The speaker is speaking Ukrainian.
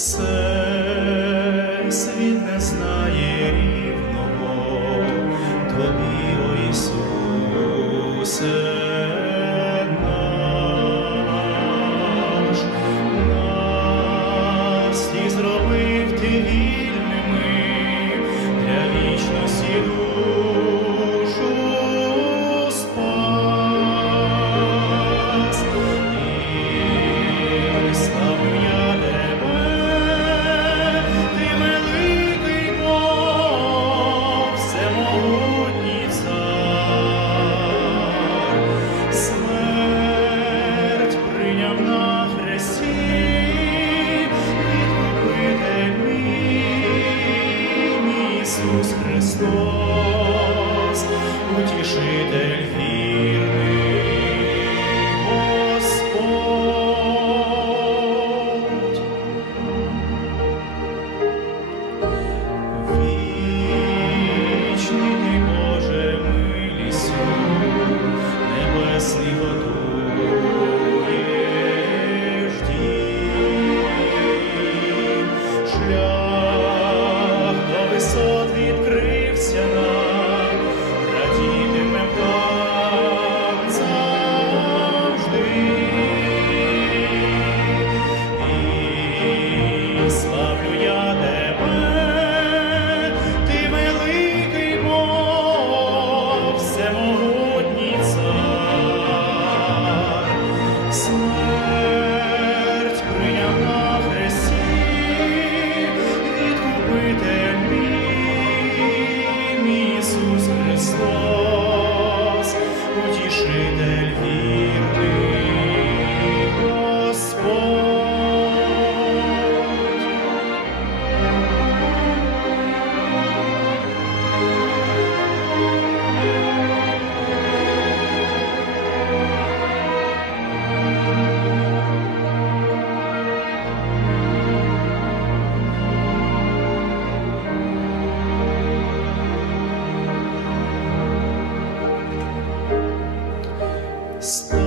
все світ не знає storm. Christ.